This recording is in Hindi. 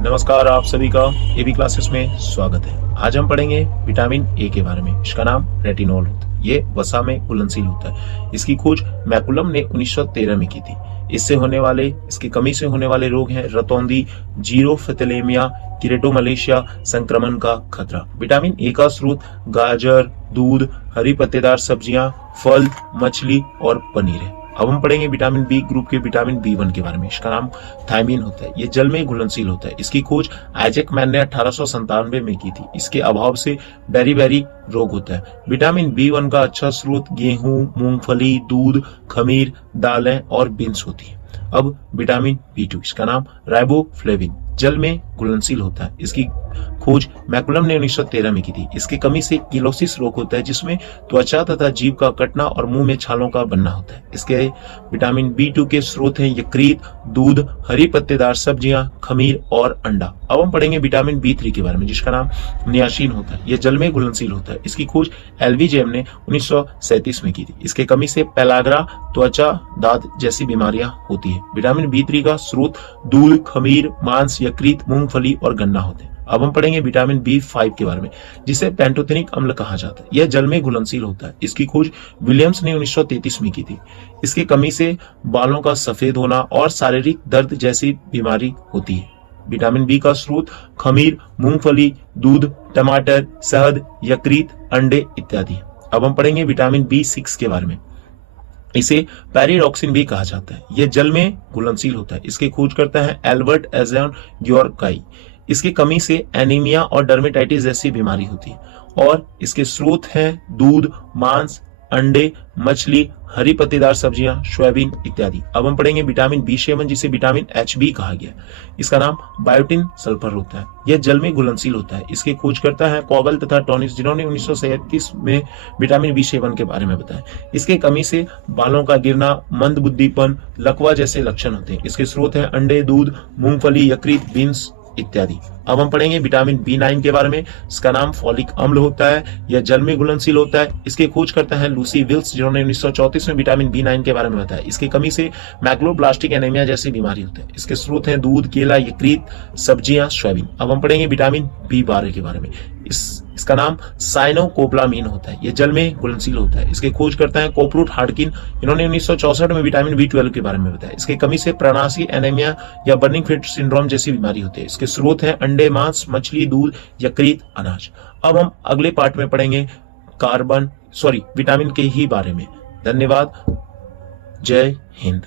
नमस्कार, आप सभी का एबी क्लासेस में स्वागत है। आज हम पढ़ेंगे विटामिन ए के बारे में। इसका नाम रेटिनॉल होता है। ये वसा में घुलनशील होता है। इसकी खोज मैकुलम ने 1913 में की थी। इसकी कमी से होने वाले रोग हैं रतौंधी, जीरोफिथेलियमिया, किरेटोमलेशिया, संक्रमण का खतरा। विटामिन ए का स्रोत गाजर, दूध, हरी पत्तेदार सब्जियां, फल, मछली और पनीर है। अब हम पढ़ेंगे विटामिन बी ग्रुप के विटामिन बी1 के बारे में। इसका नाम थायमीन होता है। ये जल में घुलनशील होता है। इसकी खोज आइजैक मैन ने 1897 में की थी। इसके अभाव से बेरी रोग होता है। विटामिन बी1 का अच्छा स्रोत गेहूं, मूंगफली, दूध, खमीर, दालें और बीन्स होती है। अब विटामिन बी2, इसका नाम राइबोफ्लेविन, जल में घुलनशील होता है। इसकी खोज मैकुलम ने 1913 में की थी। इसकी कमी से किलोसिस रोग होता है, जिसमें त्वचा तथा जीभ का कटना और मुंह में छालों का बनना होता है। इसके विटामिन बी2 के स्रोत हैं यकृत, दूध, हरी पत्तेदार सब्जियां, खमीर और अंडा। अब हम पढ़ेंगे विटामिन बी3 के बारे में, जिसका नाम नियासिन होता है। यह जल में घुलनशील होता है। इसकी खोज एलवीजेम ने 1937 में की थी। इसके कमी से पेलाग्रा, त्वचा, दांत जैसी बीमारियां होती है। विटामिन बी3 का स्रोत दूध, खमीर, मांस, यकृत, मूंगफली और गन्ना होते हैं। अब हम पढ़ेंगे विटामिन बी5 के बारे में, जिसे पेंटोथेनिक अम्ल कहा जाता है। यह जल में घुलनशील होता है। इसकी खोज विलियम्स ने 1933 में की थी। इसकी कमी से बालों का सफेद होना और शारीरिक दर्द जैसी बीमारी होती है। विटामिन बी का स्रोत खमीर, मूंगफली, दूध, टमाटर, शहद, यकृत, अंडे इत्यादि। अब हम पढ़ेंगे विटामिन बी6 के बारे में। इसे पैरिडॉक्सिन भी कहा जाता है। यह जल में घुलनशील होता है। इसकी खोज करता है एल्बर्ट एजन ग्योरकाई। इसकी कमी से एनीमिया और डर्मेटाइटिस जैसी बीमारी होती है और इसके स्रोत हैं दूध, मांस, अंडे, मछली, हरी पत्तेदार सब्जियां, सोयाबीन इत्यादि। अब हम पढ़ेंगे विटामिन बी7, जिसे विटामिन एच बी कहा गया। इसका नाम बायोटिन सल्फर होता है। यह जल में घुलनशील होता है। इसकी खोज करता है कॉगल तथा टॉनिस, जिन्होंने 1937 में विटामिन बी7 के बारे में बताया। इसके कमी से बालों का गिरना, मंदबुद्धिपन, लकवा जैसे लक्षण होते हैं। इसके स्रोत हैं अंडे, दूध, मूंगफली, यकृत, बीन्स इत्यादि। अब हम पढ़ेंगे विटामिन बी9 के बारे में। इसका नाम फॉलिक अम्ल होता है। यह जल में घुलनशील होता है। इसकी खोज करता है लूसी विल्स, जिन्होंने 1934 में विटामिन बी9 के बारे में बताया। इसकी कमी से मैक्लोब्लास्टिक एनीमिया जैसी बीमारी होती है। इसके स्रोत हैं दूध, केला, यकृत, सब्जियां, सोयाबीन। अब हम पढ़ेंगे विटामिन बी12 के बारे में। इसका नाम साइनोकोप्लामीन होता है। यह जल में घुलनशील होता है। इसकी खोज करता है कोपरूट हार्डकिन, इन्होंने 1964 में विटामिन बी12 के बारे में बताया। इसकी कमी से प्रणासी एनीमिया या बर्निंग फिट सिंड्रोम जैसी बीमारी होती है। इसके स्रोत हैं अंडे, मांस, मछली, दूध, यकृत, अनाज। अब हम अगले पार्ट में पढ़ेंगे विटामिन के ही बारे में। धन्यवाद। जय हिंद।